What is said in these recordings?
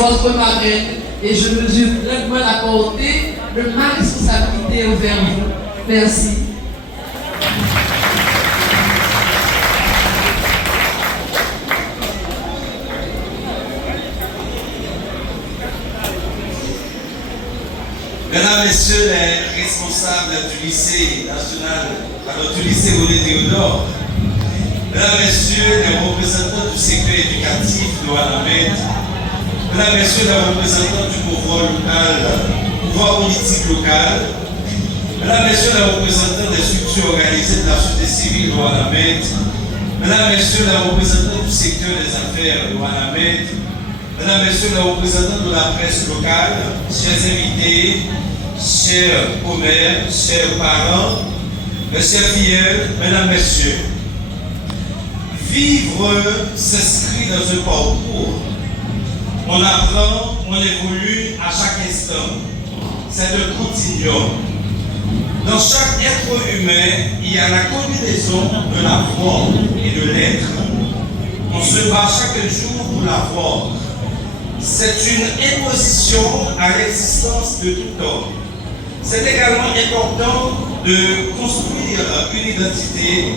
votre marraine et je mesure pleinement la portée de ma responsabilité envers vous. Merci. Mesdames, Messieurs les responsables du lycée national, du lycée René Théodore, Mesdames, Messieurs les représentants du secteur éducatif de Ouanamède, Mesdames, Messieurs les représentants du pouvoir local, pouvoir politique local, Mesdames, Messieurs les représentants des structures organisées de la société civile de Ouanamède, Mesdames, Messieurs les représentants du secteur des affaires de Ouanamède, Mesdames, Messieurs les représentants de la presse locale, chers invités, chers commères, chers parents, chers filleuls, Mesdames, Messieurs, vivre s'inscrit dans un parcours. On apprend, on évolue à chaque instant. C'est un continuum. Dans chaque être humain, il y a la combinaison de l'avoir et de l'être. On se bat chaque jour pour l'avoir. C'est une imposition à l'existence de tout homme. C'est également important de construire une identité,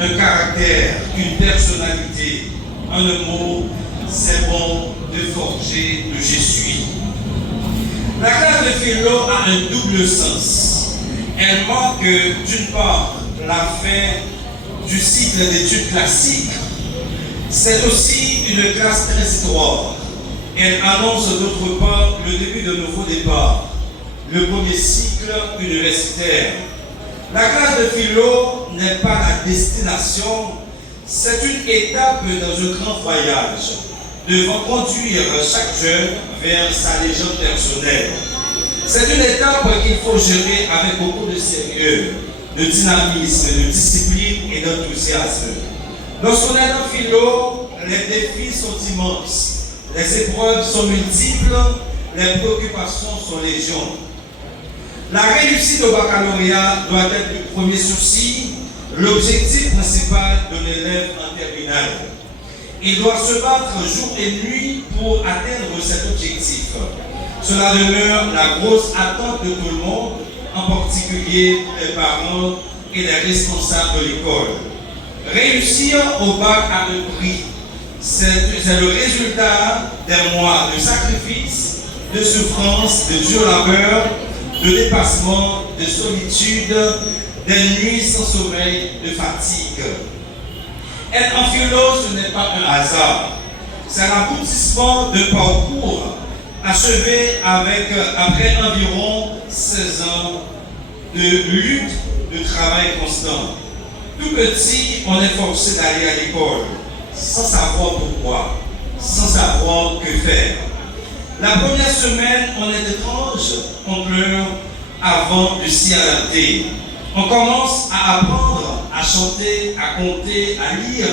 un caractère, une personnalité. En un mot, c'est bon de forger le je suis. La classe de philo a un double sens. Elle marque d'une part la fin du cycle d'études classiques. C'est aussi une classe très histoire. Elle annonce d'autre part le début d'un nouveau départ, le premier cycle universitaire. La classe de philo n'est pas la destination, c'est une étape dans un grand voyage, devant conduire chaque jeune vers sa légende personnelle. C'est une étape qu'il faut gérer avec beaucoup de sérieux, de dynamisme, de discipline et d'enthousiasme. Lorsqu'on est en philo, les défis sont immenses. Les épreuves sont multiples, les préoccupations sont légion. La réussite au baccalauréat doit être le premier souci, l'objectif principal de l'élève en terminale. Il doit se battre jour et nuit pour atteindre cet objectif. Cela demeure la grosse attente de tout le monde, en particulier les parents et les responsables de l'école. Réussir au bac à un prix, c'est le résultat des mois de sacrifice, de souffrance, de dur labeur, de dépassement, de solitude, des nuits sans sommeil, de fatigue. Être en philo, ce n'est pas un hasard. C'est l'aboutissement d'un parcours achevé après environ 16 ans de lutte, de travail constant. Tout petit, on est forcé d'aller à l'école, sans savoir pourquoi, sans savoir que faire. La première semaine, on est étrange, on pleure avant de s'y adapter. On commence à apprendre, à chanter, à compter, à lire.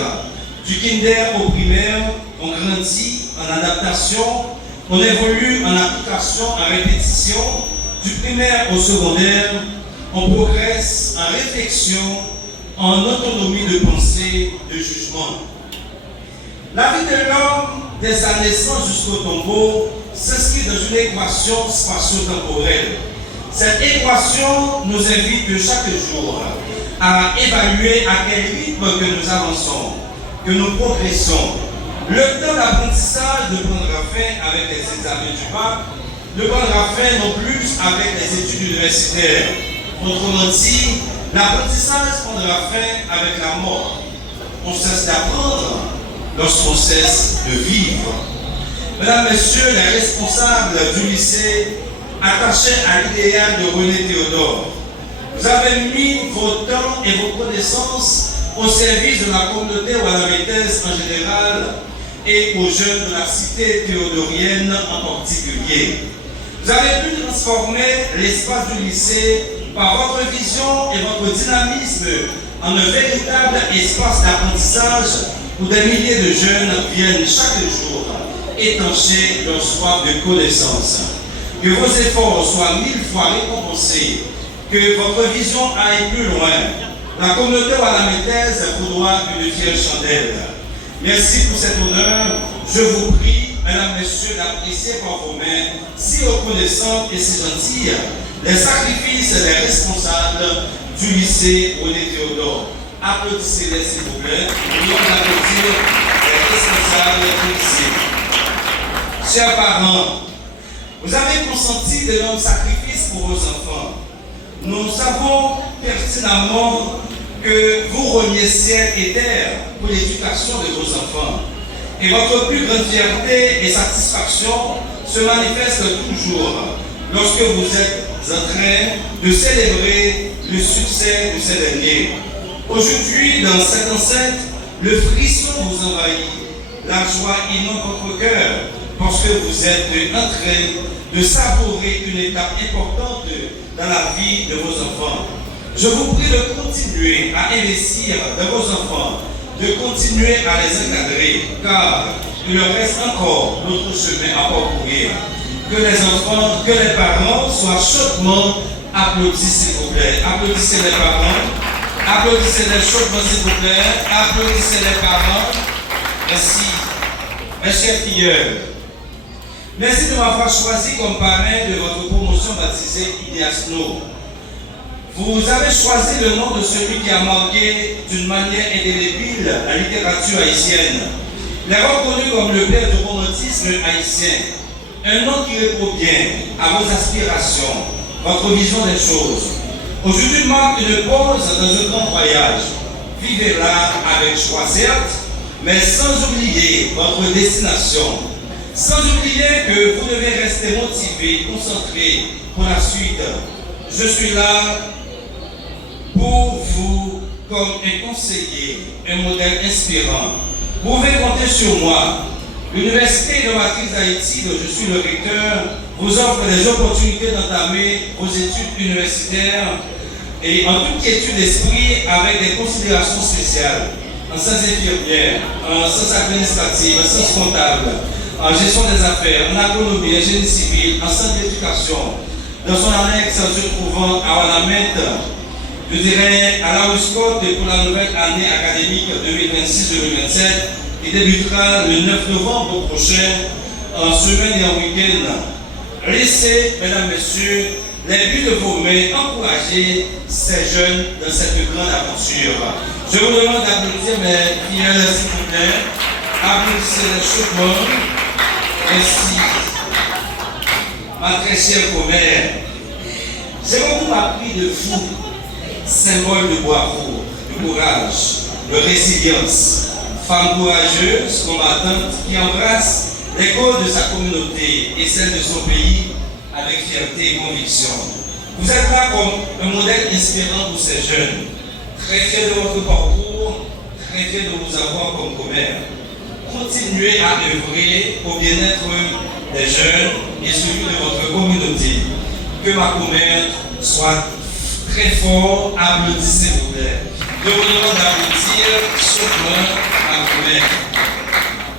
Du kinder au primaire, on grandit en adaptation, on évolue en application, en répétition. Du primaire au secondaire, on progresse en réflexion, en autonomie de pensée, de jugement. La vie de l'homme, dès sa naissance jusqu'au tombeau, s'inscrit dans une équation spatio-temporelle. Cette équation nous invite chaque jour à évaluer à quel rythme que nous avançons, que nous progressons. Le temps d'apprentissage ne prendra fin avec les examens du bac, ne prendra fin non plus avec les études universitaires. Autrement dit, l'apprentissage prendra fin avec la mort. On cesse d'apprendre lorsqu'on cesse de vivre. Mesdames, Messieurs les responsables du lycée attachés à l'idéal de René Théodore, vous avez mis vos temps et vos connaissances au service de la communauté ouanamétaise en général et aux jeunes de la cité théodorienne en particulier. Vous avez pu transformer l'espace du lycée par votre vision et votre dynamisme en un véritable espace d'apprentissage où des milliers de jeunes viennent chaque jour étancher leur soif de connaissance. Que vos efforts soient 1000 fois récompensés, que votre vision aille plus loin. La communauté ouanamétaise vous doit une fière chandelle. Merci pour cet honneur. Je vous prie mesdames, messieurs, d'apprécier par vos mains, si reconnaissantes et si gentilles, les sacrifices des responsables du lycée René Théodore. Applaudissez-les, s'il vous plaît. Nous allons applaudir les responsables du lycée. Chers parents, vous avez consenti de longs sacrifices pour vos enfants. Nous savons pertinemment que vous reniez ciel et terre pour l'éducation de vos enfants. Et votre plus grande fierté et satisfaction se manifeste toujours lorsque vous êtes en train de célébrer le succès de ces derniers. Aujourd'hui, dans cette enceinte, le frisson vous envahit, la joie inonde votre cœur, parce que vous êtes en train de savourer une étape importante dans la vie de vos enfants. Je vous prie de continuer à investir dans vos enfants, de continuer à les encadrer, car il leur reste encore notre chemin à parcourir. Que les enfants, que les parents soient chaudement applaudis, s'il vous plaît. Applaudissez les parents, applaudissez-les chaudement, s'il vous plaît. Applaudissez les parents. Merci. Mes chers filleuls, merci de m'avoir choisi comme parrain de votre promotion baptisée Ignace No. Vous avez choisi le nom de celui qui a marqué d'une manière indélébile la littérature haïtienne. Il est reconnu comme le père du romantisme haïtien. Un nom qui répond bien à vos aspirations, votre vision des choses. Aujourd'hui marque une pause dans un grand voyage. Vivez-la avec joie, certes, mais sans oublier votre destination. Sans oublier que vous devez rester motivé, concentré pour la suite. Je suis là pour vous comme un conseiller, un modèle inspirant. Vous pouvez compter sur moi. L'Université innovatrice d'Haïti, dont je suis le recteur, vous offre des opportunités d'entamer vos études universitaires et en toute quiétude d'esprit avec des considérations spéciales en sciences infirmières, en sciences administratives, en sciences comptables, en gestion des affaires, en agronomie, en génie civil, en centre d'éducation. Dans son annexe se trouvant à Wanamet, je dirais à la Ruscotte pour la nouvelle année académique 2026-2027 qui débutera le 9 novembre prochain en semaine et en week-end. Laissez, mesdames, messieurs, les buts de vos mains encourager ces jeunes dans cette grande aventure. Je vous demande d'applaudir mes filles, s'il vous plaît. Applaudissez les chaudement. Merci. Ma très chère commère, j'ai beaucoup appris de vous, symbole de bravoure, de courage, de résilience. Femme courageuse, combattante, qui embrasse les causes de sa communauté et celles de son pays avec fierté et conviction. Vous êtes là comme un modèle inspirant pour ces jeunes. Très fiers de votre parcours, très fiers de vous avoir comme commère. Continuez à œuvrer au bien-être des jeunes et celui de votre communauté. Que ma commère soit très fort. Applaudissez, s'il vous plaît. Je vous demande d'applaudir chaudement ma commère.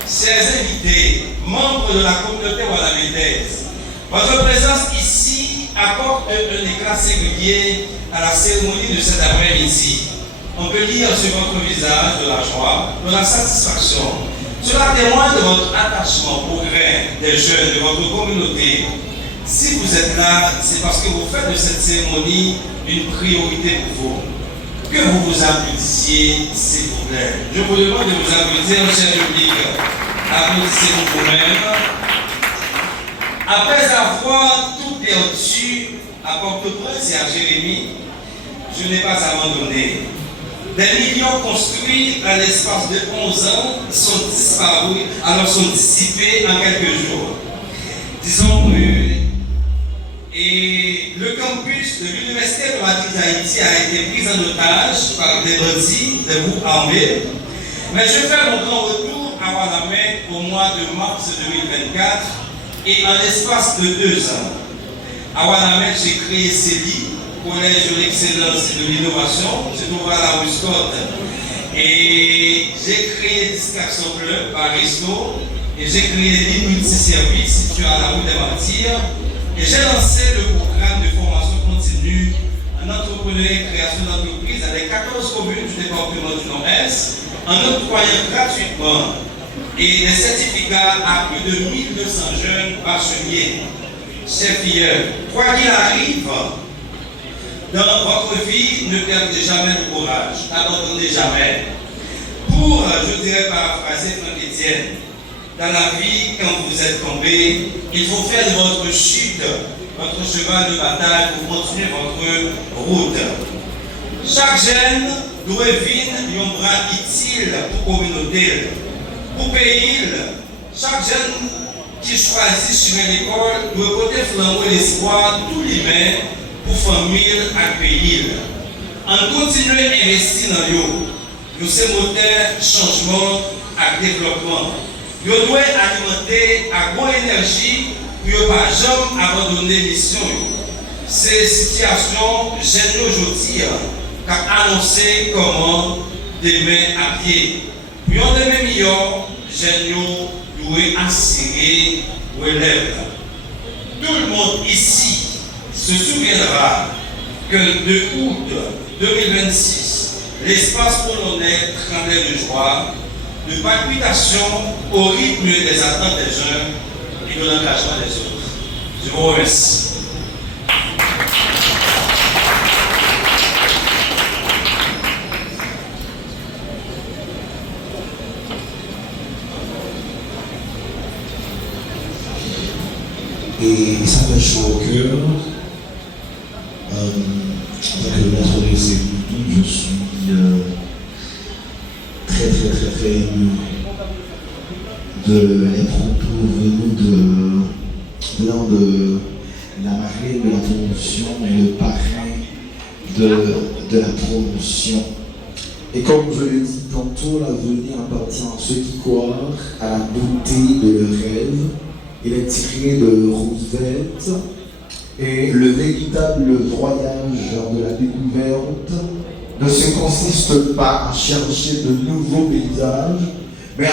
Chers invités, membres de la communauté wanamétaise, votre présence ici apporte un éclat singulier à la cérémonie de cet après-midi. On peut lire sur votre visage de la joie, de la satisfaction. Cela témoigne de votre attachement au grain des jeunes de votre communauté. Si vous êtes là, c'est parce que vous faites de cette cérémonie une priorité pour vous. Que vous vous applaudissiez, s'il vous plaît. Je vous demande de vous applaudir, cher public. Applaudissez-vous vous-même. Après avoir tout perdu à Port-au-Prince et à Jérémie, je n'ai pas abandonné. Des millions construits à l'espace de 11 ans sont disparus, alors sont dissipés en quelques jours. Disons et le campus de l'Université de Haïti a été pris en otage par des bandits, des groupes armés. Mais je fais mon grand retour à Wanamet au mois de mars 2024 et en l'espace de 2 ans. À Wanamet, j'ai créé CELI, Collège de l'excellence et de l'innovation, se trouve à la Ruscotte. Et j'ai créé Distraction Club par Resto, et j'ai créé l'île multiservice situé à la rue des Martyrs. Et j'ai lancé le programme de formation continue en entrepreneuriat et création d'entreprises avec 14 communes du département du Nord-Est en octroyant gratuitement et des certificats à plus de 1200 jeunes bacheliers. Chers filles, quoi qu'il arrive, dans votre vie, ne perdez jamais le courage, n'abandonnez jamais. Pour, je dirais paraphraser Franck Etienne, dans la vie, quand vous êtes tombé, il faut faire de votre chute votre cheval de bataille pour continuer votre route. Chaque jeune doit venir un bras utile pour la communauté, pour le pays. Chaque jeune qui choisit chemin l'école doit porter flambeau l'espoir tout l'humain pour la famille et le pays. En continuant à investir dans eux, nous sommes moteur changement et développement. Nous devons alimenter à bonne énergie pour ne pas jamais abandonner mission. Ces situations, j'aime aujourd'hui, qu'a annoncé comment demain à pied. Pour un demain meilleur, j'aime doit assurer relève. Tout le monde ici se souviendra que le 2 août 2026, l'espace polonais tremblait de joie, de palpitation au rythme des attentes des jeunes et de l'engagement des autres. Je vous remercie. Et ça fait chaud au cœur. Avec le maître de cérémonie, je suis très ému de les propos venant de la marraine de la promotion et le parrain de la promotion. Et comme je l'ai dit tantôt, l'avenir appartient à ceux qui croient à la beauté de leurs rêves. Il est tiré de Roosevelt et le véritable voyage de la découverte ne se consiste pas à chercher de nouveaux paysages, mais à